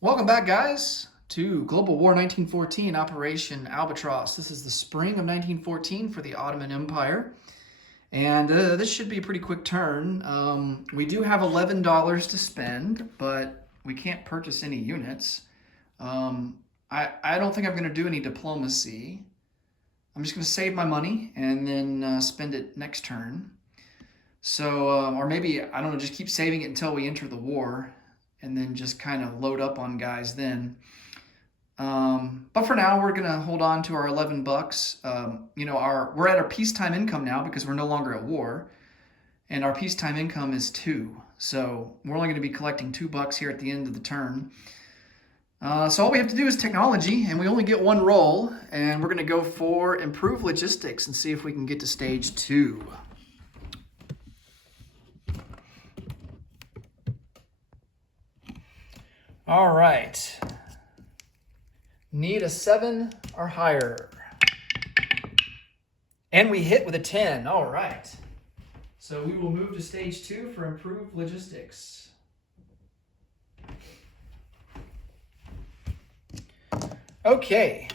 Welcome back, guys, to Global War 1914, Operation Albatross. This is the spring of 1914 for the Ottoman Empire, and this should be a pretty quick turn. We do have $11 to spend, but we can't purchase any units. I don't think I'm going to do any diplomacy. I'm just going to save my money and then spend it next turn. So, or maybe, I don't know, just keep saving it until we enter the war and then just kind of load up on guys then. But for now, we're gonna hold on to our 11 bucks. We're at our peacetime income now because we're no longer at war, and our peacetime income is 2. So we're only gonna be collecting $2 here at the end of the turn. So all we have to do is technology, and we only get one roll, and we're gonna go for improve logistics and see if we can get to stage 2. All right. Need a 7 or higher. And we hit with a 10. All right. So we will move to stage 2 for improved logistics. Okay.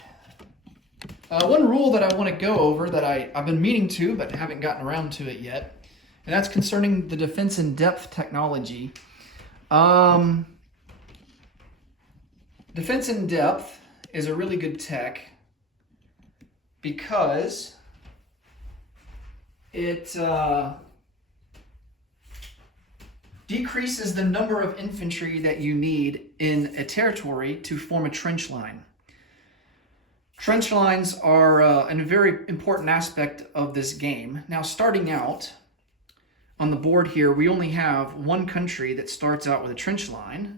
One rule that I want to go over that I've been meaning to but haven't gotten around to it yet, and that's concerning the defense in depth technology. Defense in depth is a really good tech because it decreases the number of infantry that you need in a territory to form a trench line. Trench lines are a very important aspect of this game. Now, starting out on the board here, we only have one country that starts out with a trench line,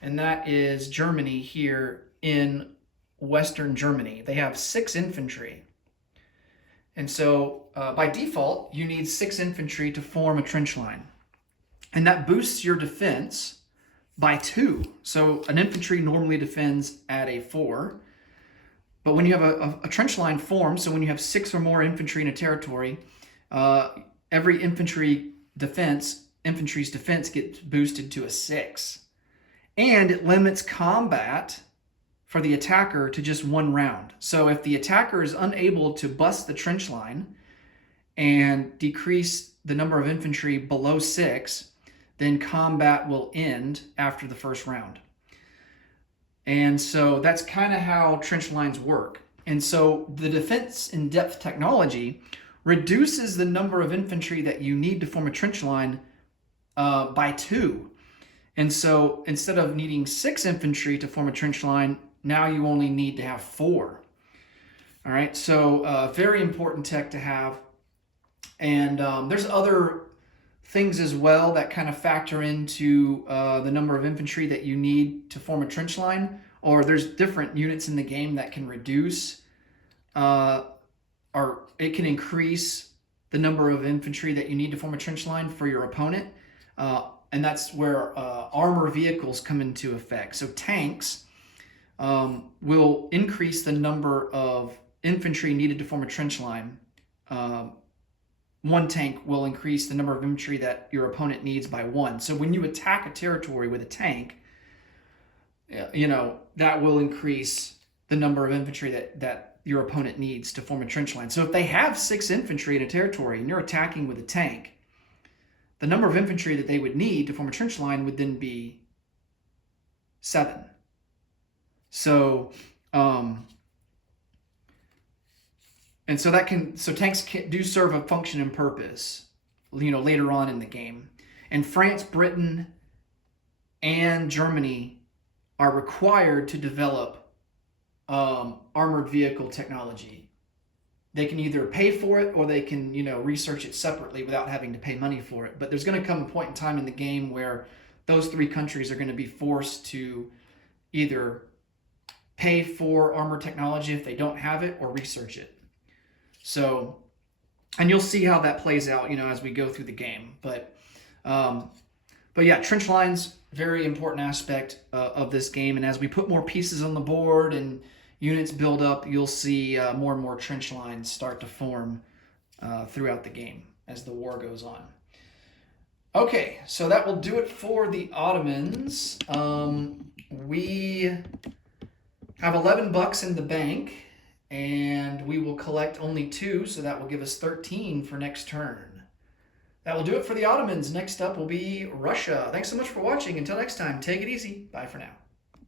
and that is Germany here in Western Germany. They have 6 infantry. And so by default, you need 6 infantry to form a trench line. And that boosts your defense by 2. So an infantry normally defends at a 4. But when you have a trench line formed, so when you have 6 or more infantry in a territory, every infantry's defense gets boosted to a 6. And it limits combat for the attacker to just 1 round. So if the attacker is unable to bust the trench line and decrease the number of infantry below 6, then combat will end after the first round. And so that's kind of how trench lines work. And so the defense in depth technology reduces the number of infantry that you need to form a trench line by 2. And so instead of needing 6 infantry to form a trench line, now you only need to have 4. All right, so very important tech to have. And there's other things as well that kind of factor into the number of infantry that you need to form a trench line, or there's different units in the game that can reduce or it can increase the number of infantry that you need to form a trench line for your opponent. And that's where armor vehicles come into effect. So tanks will increase the number of infantry needed to form a trench line. 1 tank will increase the number of infantry that your opponent needs by 1. So when you attack a territory with a tank, that will increase the number of infantry that your opponent needs to form a trench line. So if they have 6 infantry in a territory and you're attacking with a tank, the number of infantry that they would need to form a trench line would then be 7. So, and so tanks do serve a function and purpose, later on in the game. And France, Britain, and Germany are required to develop armored vehicle technology. They can either pay for it or they can, research it separately without having to pay money for it. But there's going to come a point in time in the game where those 3 countries are going to be forced to either pay for armor technology if they don't have it or research it. So, and you'll see how that plays out, as we go through the game. But yeah, trench lines, very important aspect of this game. And as we put more pieces on the board and units build up, you'll see more and more trench lines start to form throughout the game as the war goes on. Okay, so that will do it for the Ottomans. We have 11 bucks in the bank, and we will collect only 2, so that will give us 13 for next turn. That will do it for the Ottomans. Next up will be Russia. Thanks so much for watching. Until next time, take it easy. Bye for now.